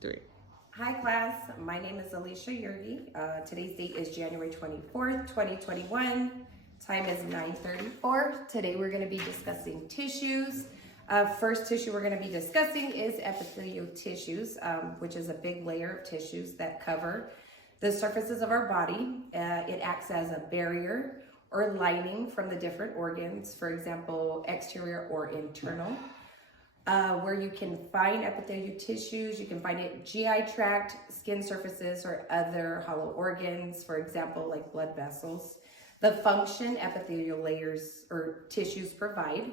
3. Hi class, my name is Alicia Yergi. Today's date is January 24th, 2021. Time is 9:34. Today we're going to be discussing tissues. First tissue we're going to be discussing is epithelial tissues, which is a big layer of tissues that cover the surfaces of our body. It acts as a barrier or lining from the different organs, for example, exterior or internal. Where you can find epithelial tissues, you can find it GI tract, skin surfaces, or other hollow organs, for example, like blood vessels. The function epithelial layers or tissues provide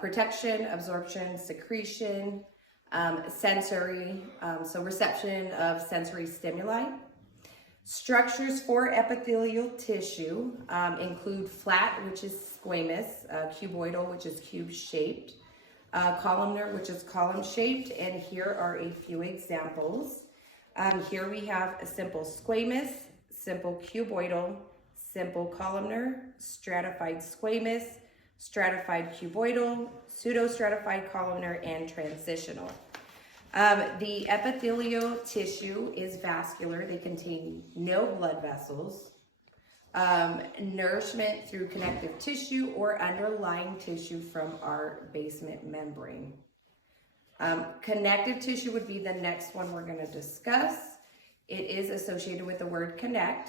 protection, absorption, secretion, sensory, so reception of sensory stimuli. Structures for epithelial tissue include flat, which is squamous, cuboidal, which is cube-shaped, columnar, which is column-shaped, and here are a few examples. Here we have a simple squamous, simple cuboidal, simple columnar, stratified squamous, stratified cuboidal, pseudostratified columnar, and transitional. The epithelial tissue is vascular. They contain no blood vessels. Nourishment through connective tissue or underlying tissue from our basement membrane. Connective tissue would be the next one we're going to discuss. It is associated with the word connect.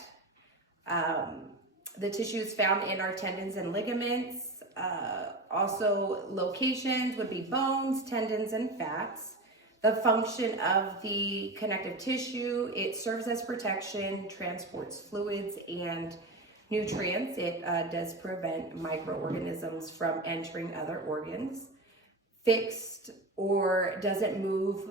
The tissue is found in our tendons and ligaments. Also, locations would be bones, tendons, and fats. The function of the connective tissue, it serves as protection, transports fluids and nutrients. It does prevent microorganisms from entering other organs. Fixed or doesn't move,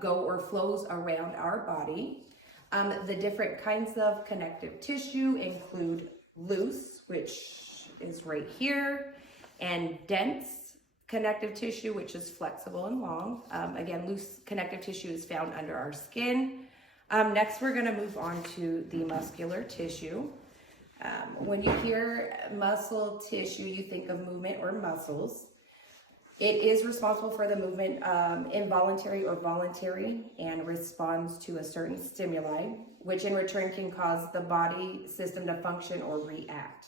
go or flows around our body. The different kinds of connective tissue include loose, which is right here, and dense connective tissue, which is flexible and long. Again, loose connective tissue is found under our skin. Next, we're going to move on to the muscular tissue. When you hear muscle tissue, you think of movement or muscles. It is responsible for the movement, involuntary or voluntary, and responds to a certain stimuli, which in return can cause the body system to function or react.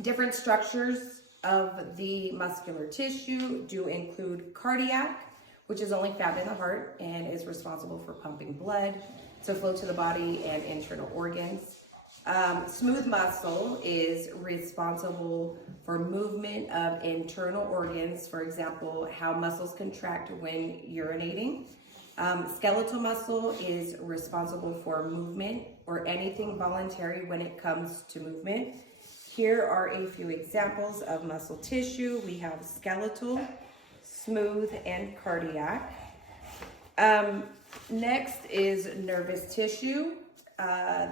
Different structures of the muscular tissue do include cardiac, which is only found in the heart and is responsible for pumping blood to flow to the body and internal organs. Smooth muscle is responsible for movement of internal organs, for example, how muscles contract when urinating. Skeletal muscle is responsible for movement or anything voluntary when it comes to movement. Here are a few examples of muscle tissue. We have skeletal, smooth, and cardiac. Next is nervous tissue.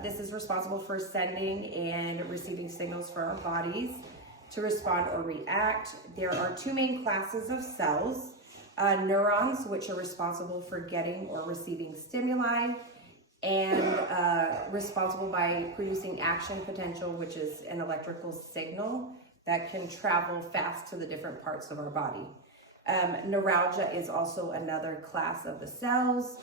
This is responsible for sending and receiving signals for our bodies to respond or react. There are two main classes of cells. Neurons, which are responsible for getting or receiving stimuli, and responsible by producing action potential, which is an electrical signal that can travel fast to the different parts of our body. Neuralgia is also another class of the cells.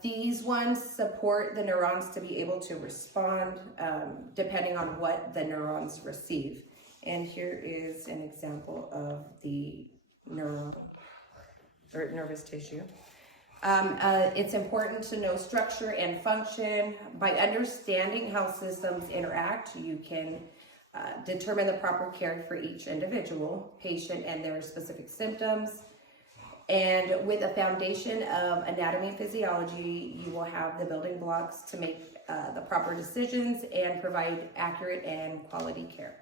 These ones support the neurons to be able to respond depending on what the neurons receive. And here is an example of the neuron or nervous tissue. It's important to know structure and function. By understanding how systems interact, you can determine the proper care for each individual patient and their specific symptoms. And with a foundation of anatomy and physiology, you will have the building blocks to make the proper decisions and provide accurate and quality care.